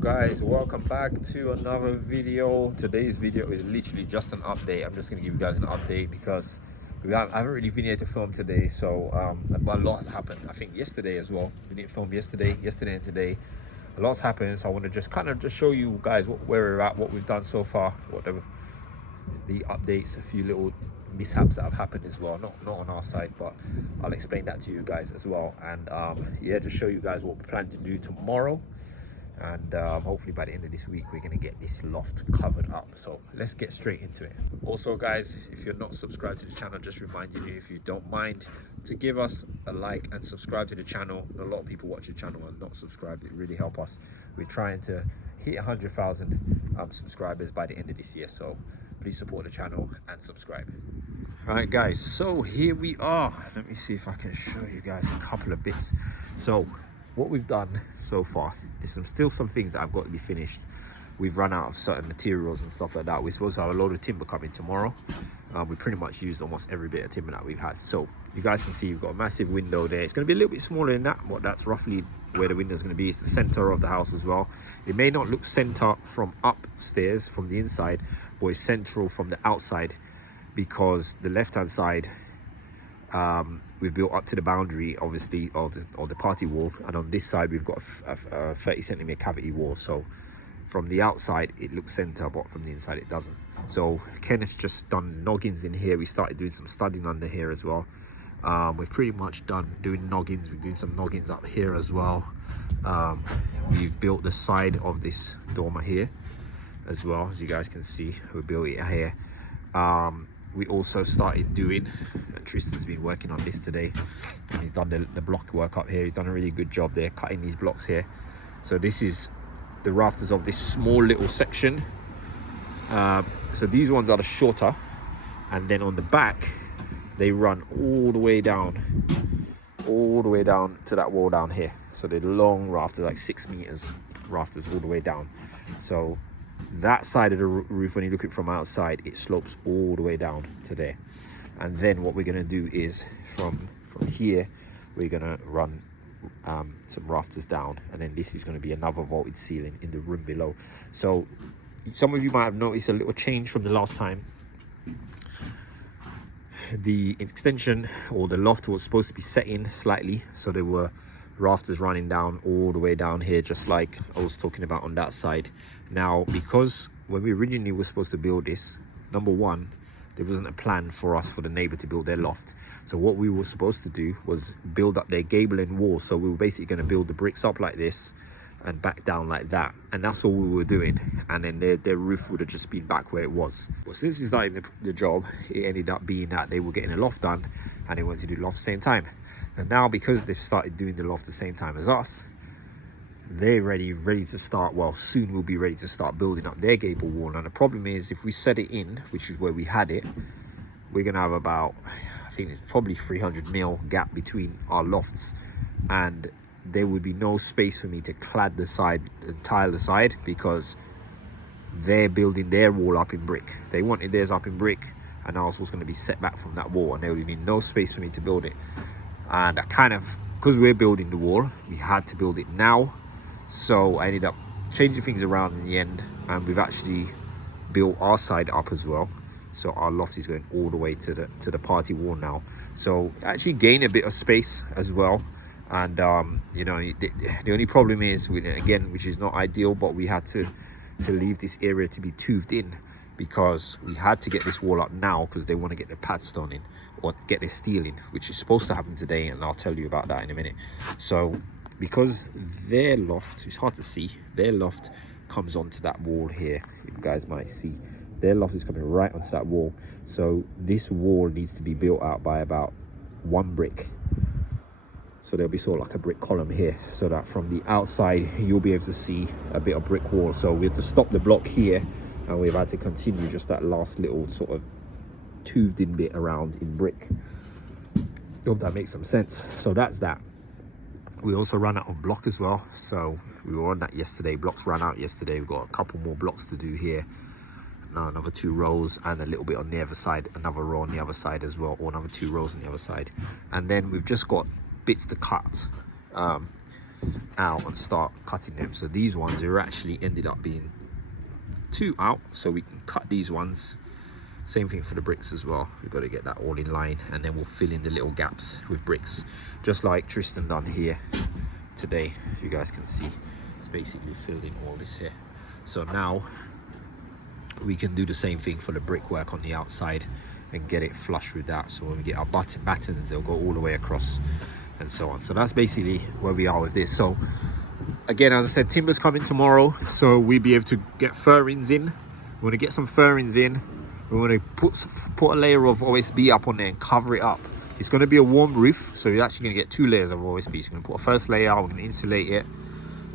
Guys, welcome back to another video. Today's video is literally just an update. I'm just going to give you guys an update because I haven't really been here to film today, so but a lot has happened. I think yesterday as well, we didn't film yesterday and today. A lot's happened, so I want to just show you guys where we're at, what we've done so far, what the updates, a few little mishaps that have happened as well, not on our side, but I'll explain that to you guys as well. And yeah, just show you guys what we plan to do tomorrow, and hopefully by the end of this week we're going to get this loft covered up. So let's get straight into it. Also guys, if you're not subscribed to the channel, just reminding you, if you don't mind, to give us a like and subscribe to the channel. A lot of people watch the channel and not subscribed. It really helps us. We're trying to hit 100,000 subscribers by the end of this year, so please support the channel and subscribe. All right guys, so here we are. Let me see if I can show you guys a couple of bits. So what we've done so far is still some things that I've got to be finished. We've run out of certain materials and stuff like that. We're supposed to have a load of timber coming tomorrow. We pretty much used almost every bit of timber that we've had. So you guys can see we've got a massive window there. It's going to be a little bit smaller than that, but that's roughly where the window is going to be. It's the center of the house as well. It may not look center from upstairs from the inside, but it's central from the outside, because the left hand side we've built up to the boundary, obviously, of the party wall, and on this side we've got a 30 centimeter cavity wall. So from the outside it looks center, but from the inside it doesn't. So Kenneth's just done noggins in here. We started doing some studding under here as well. We've pretty much done doing noggins. We're doing some noggins up here as well. We've built the side of this dormer here as well, as you guys can see. We built it here. We also started doing, and Tristan's been working on this today, and he's done the block work up here. He's done a really good job there cutting these blocks here. So this is the rafters of this small little section. So these ones are the shorter, and then on the back they run all the way down to that wall down here. So they're long rafters, like 6 meters rafters all the way down. So that side of the roof, when you look at it from outside, it slopes all the way down to there. And then what we're going to do is from here we're going to run some rafters down, and then this is going to be another vaulted ceiling in the room below. So some of you might have noticed a little change from the last time. The extension, or the loft, was supposed to be set in slightly, so there were rafters running down all the way down here, just like I was talking about on that side. Now, because when we originally were supposed to build this, number one, there wasn't a plan for us, for the neighbor, to build their loft. So what we were supposed to do was build up their gable end wall. So we were basically going to build the bricks up like this and back down like that, and that's all we were doing. And then their roof would have just been back where it was. But since we started the job, it ended up being that they were getting a loft done and they wanted to do the loft at the same time. And now, because they've started doing the loft at the same time as us, they're ready to start. Well, soon we'll be ready to start building up their gable wall. And the problem is, if we set it in, which is where we had it, we're gonna have about, I think it's probably 300 mil gap between our lofts, and there would be no space for me to clad the side and tile the side, because they're building their wall up in brick. They wanted theirs up in brick, and ours was going to be set back from that wall, and there would be no space for me to build it. And I kind of, because we're building the wall, we had to build it now. So I ended up changing things around in the end, and we've actually built our side up as well. So our loft is going all the way to the party wall now. So actually gain a bit of space as well. And you know, the only problem is, again, which is not ideal, but we had to leave this area to be toothed in, because we had to get this wall up now, because they want to get the pad stone in, or get their steel in, which is supposed to happen today, and I'll tell you about that in a minute. So because their loft, it's hard to see, their loft comes onto that wall here, you guys might see their loft is coming right onto that wall. So this wall needs to be built out by about 1 brick. So there'll be sort of like a brick column here, so that from the outside you'll be able to see a bit of brick wall. So we had to stop the block here, and we've had to continue just that last little sort of toothed in bit around in brick. Hope that makes some sense. So that's that. We also ran out of block as well, so we were on that yesterday. Blocks ran out yesterday. We've got a couple more blocks to do here. Now another 2 rows, and a little bit on the other side, another row on the other side as well, or another 2 rows on the other side. And then we've just got bits to cut. out and start cutting them. So these ones are actually ended up being 2 out, so we can cut these ones. Same thing for the bricks as well. We've got to get that all in line, and then we'll fill in the little gaps with bricks, just like Tristan done here today. You guys can see it's basically filled in all this here. So now we can do the same thing for the brickwork on the outside and get it flush with that. So when we get our battens, they'll go all the way across and so on. So that's basically where we are with this. So again, as I said, timber's coming tomorrow, so we'll be able to get furrings in. We want to get some furrings in. We want to put a layer of OSB up on there and cover it up. It's going to be a warm roof, so you're actually going to get 2 layers of OSB. So you're going to put a first layer, we're going to insulate it,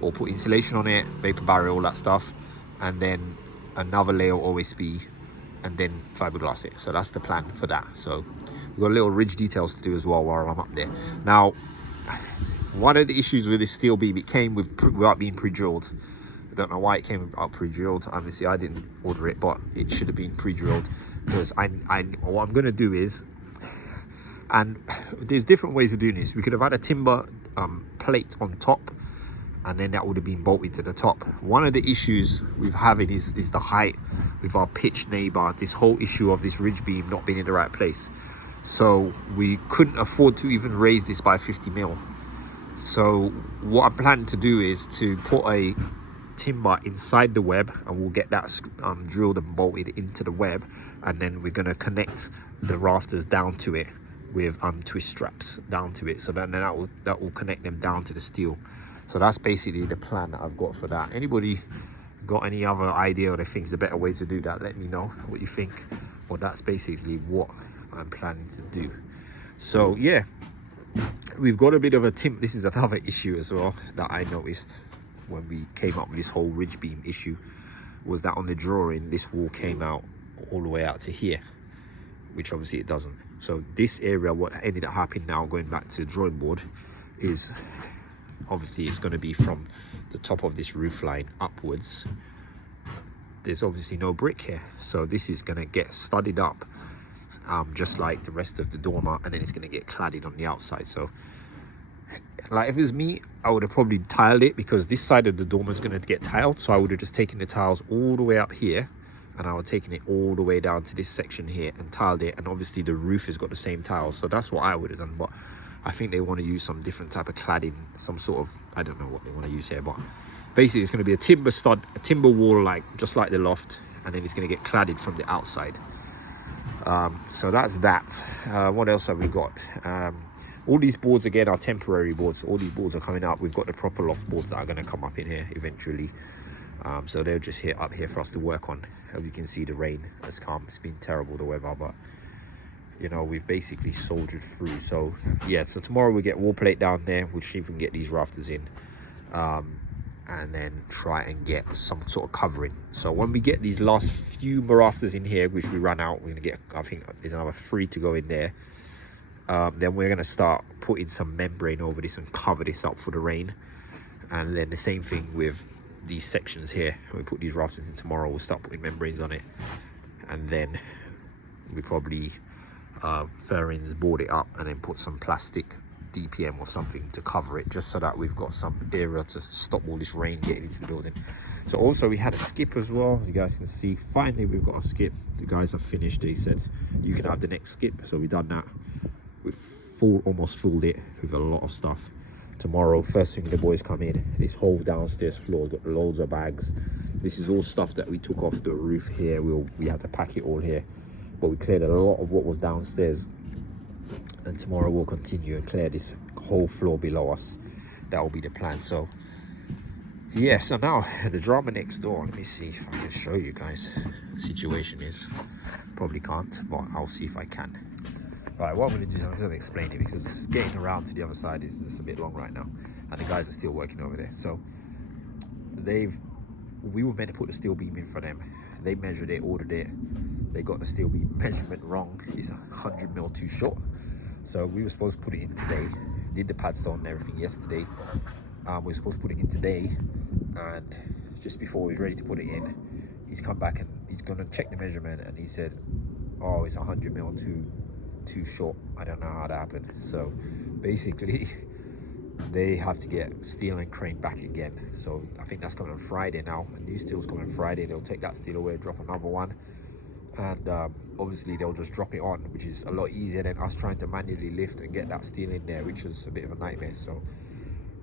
or put insulation on it, vapor barrier, all that stuff, and then another layer of OSB, and then fiberglass it. So that's the plan for that. So we've got little ridge details to do as well while I'm up there. Now, one of the issues with this steel beam, it came without being pre-drilled. I don't know why it came out pre-drilled. Obviously, I didn't order it, but it should have been pre-drilled, because what I'm going to do is, and there's different ways of doing this. We could have had a timber plate on top, and then that would have been bolted to the top. One of the issues we're having is the height with our pitch neighbor, this whole issue of this ridge beam not being in the right place. So we couldn't afford to even raise this by 50 mil. So what I'm planning to do is to put a timber inside the web, and we'll get that drilled and bolted into the web, and then we're going to connect the rafters down to it with twist straps down to it, so then that will connect them down to the steel. So that's basically the plan that I've got for that. Anybody got any other idea or they think is a better way to do that, let me know what you think. But that's basically what I'm planning to do. So yeah, we've got a bit of a this is another issue as well that I noticed when we came up with this whole ridge beam issue, was that on the drawing this wall came out all the way out to here, which obviously it doesn't. So this area, what ended up happening now, going back to the drawing board, is obviously it's going to be from the top of this roof line upwards. There's obviously no brick here, so this is going to get studded up just like the rest of the dormer, and then it's going to get cladded on the outside. So like if it was me, I would have probably tiled it, because this side of the dormer is going to get tiled. So I would have just taken the tiles all the way up here, and I would have taken it all the way down to this section here and tiled it. And obviously the roof has got the same tiles, so that's what I would have done. But I think they want to use some different type of cladding, some sort of, I don't know what they want to use here, but basically it's going to be a timber wall, like just like the loft, and then it's going to get cladded from the outside. So that's that. What else have we got? All these boards again are temporary boards. All these boards are coming up. We've got the proper loft boards that are going to come up in here eventually. So they're just here up here for us to work on. As you can see, the rain has come. It's been terrible, the weather, but you know, we've basically soldiered through. So yeah, so tomorrow we get wall plate down there. We'll see if we can get these rafters in, and then try and get some sort of covering. So when we get these last few rafters in here, which we run out, we're gonna get, I think there's another 3 to go in there. Then we're going to start putting some membrane over this and cover this up for the rain. And then the same thing with these sections here. When we put these rafters in tomorrow, we'll start putting membranes on it, and then we probably fairings board it up, and then put some plastic DPM or something to cover it, just so that we've got some area to stop all this rain getting into the building. So also we had a skip as well, as you guys can see. Finally we've got a skip. The guys have finished. They said you can have the next skip, so we've done that. We've almost filled it with a lot of stuff. Tomorrow, first thing the boys come in, this whole downstairs floor got loads of bags. This is all stuff that we took off the roof here. We had to pack it all here, but we cleared a lot of what was downstairs, and tomorrow we'll continue and clear this whole floor below us. That will be the plan. So yeah, so now the drama next door, let me see if I can show you guys the situation is. Probably can't, but I'll see if I can. Right, what I'm going to do is I'm going to explain it, because getting around to the other side is just a bit long right now, and the guys are still working over there. So we were meant to put the steel beam in for them. They measured it, ordered it. They got the steel beam measurement wrong. It's 100 mil too short. So we were supposed to put it in today. Did the padstone and everything yesterday. We were supposed to put it in today, and just before we was ready to put it in, he's come back and he's going to check the measurement, and he said, oh, it's 100 mil too short. I don't know how that happened. So basically they have to get steel and crane back again. So I think that's coming on Friday now. A new steel's coming on Friday. They'll take that steel away, drop another one, and obviously they'll just drop it on, which is a lot easier than us trying to manually lift and get that steel in there, which was a bit of a nightmare. So,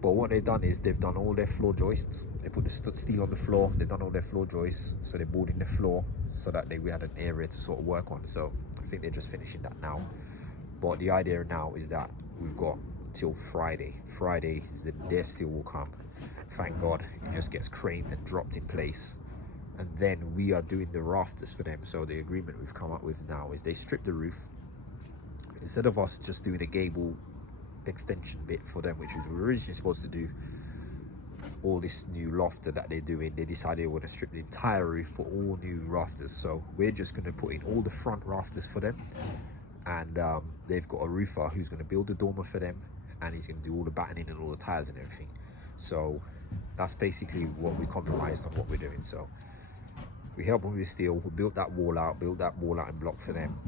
but what they've done is they've done all their floor joists. They put the steel on the floor. They've done all their floor joists, so they're boarding the floor so that we had an area to sort of work on. So I think they're just finishing that now. But the idea now is that we've got till Friday. Friday is their steel will come. Thank God, it just gets craned and dropped in place. And then we are doing the rafters for them. So the agreement we've come up with now is they strip the roof. Instead of us just doing a gable extension bit for them, which was originally supposed to do all this new loft that they're doing, they decided they want to strip the entire roof for all new rafters. So we're just going to put in all the front rafters for them, and they've got a roofer who's going to build the dormer for them, and he's going to do all the battening and all the tires and everything. So that's basically what we compromised on what we're doing. So we help them with steel, we built that wall out in block for them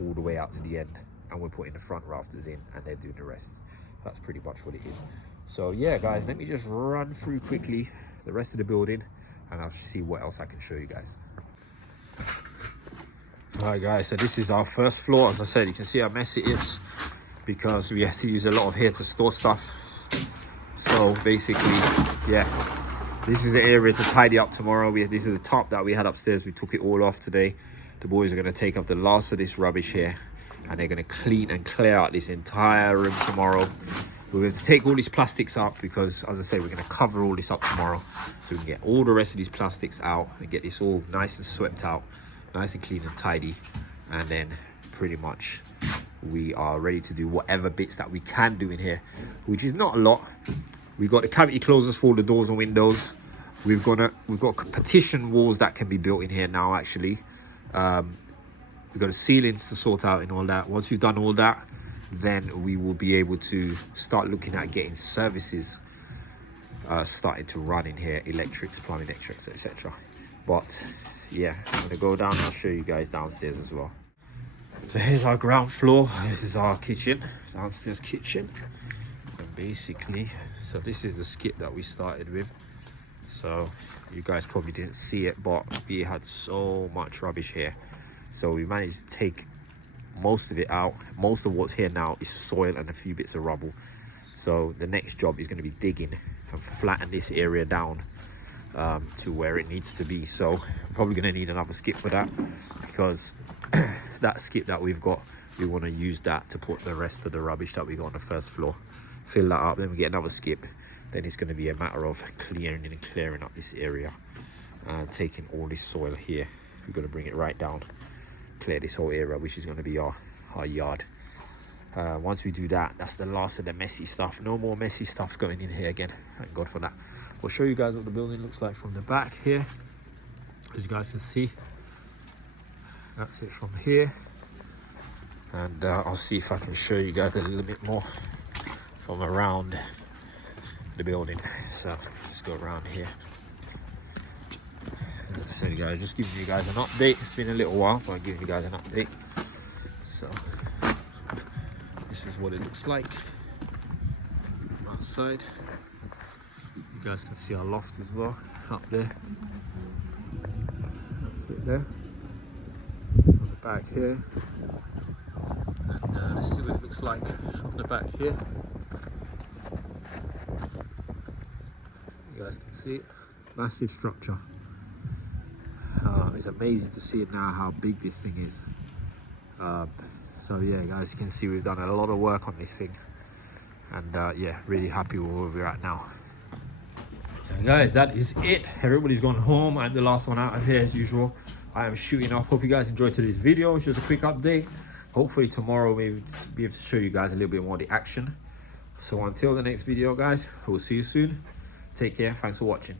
all the way out to the end, and we're putting the front rafters in and they're doing the rest. That's pretty much what it is. So yeah guys, let me just run through quickly the rest of the building and I'll see what else I can show you guys. Alright guys, so this is our first floor. As I said, you can see how messy it is because we have to use a lot of here to store stuff. So basically, yeah, this is the area to tidy up tomorrow. This is the top that we had upstairs. We took it all off today. The boys are going to take up the last of this rubbish here and they're going to clean and clear out this entire room tomorrow. We're going to take all these plastics up because, as I say, we're going to cover all this up tomorrow so we can get all the rest of these plastics out and get this all nice and swept out, nice and clean and tidy. And then pretty much we are ready to do whatever bits that we can do in here, which is not a lot. We've got the cavity closers for all the doors and windows. We've got partition walls that can be built in here now, actually. We've got the ceilings to sort out and all that. Once we've done all that, then we will be able to start looking at getting services starting to run in here, electrics, plumbing, etc. But yeah, I'm gonna go down and I'll show you guys downstairs as well. So here's our ground floor. This is our kitchen, downstairs kitchen. And basically, so this is the skip that we started with. So you guys probably didn't see it, but we had so much rubbish here. So we managed to take most of it out. Most of what's here now is soil and a few bits of rubble. So the next job is going to be digging and flatten this area down to where it needs to be. So I'm probably going to need another skip for that, because that skip that we've got, we want to use that to put the rest of the rubbish that we got on the first floor, fill that up, then we get another skip. Then it's going to be a matter of clearing and clearing up this area, taking all this soil here. We're going to bring it right down, clear this whole area, which is going to be our yard. Once we do that, that's the last of the messy stuff. No more messy stuff's going in here again, thank God for that. We'll show you guys what the building looks like from the back here. As you guys can see, that's it from here. And I'll see if I can show you guys a little bit more from around the building. So just go around here. As I said, guys, just giving you guys an update. It's been a little while, but I'm giving you guys an update. So this is what it looks like from outside. You guys can see our loft as well up there. That's it there. On the back here. And let's see what it looks like from the back here. You guys can see it. Massive structure. It's amazing to see it now how big this thing is. So yeah guys, you can see we've done a lot of work on this thing, and yeah, really happy with where we're at now. Okay, guys, that is it. Everybody's gone home. I'm the last one out of here as usual. I am shooting off. Hope you guys enjoyed today's video. It's just a quick update. Hopefully tomorrow we'll be able to show you guys a little bit more of the action. So until the next video guys, we'll see you soon. Take care. Thanks for watching.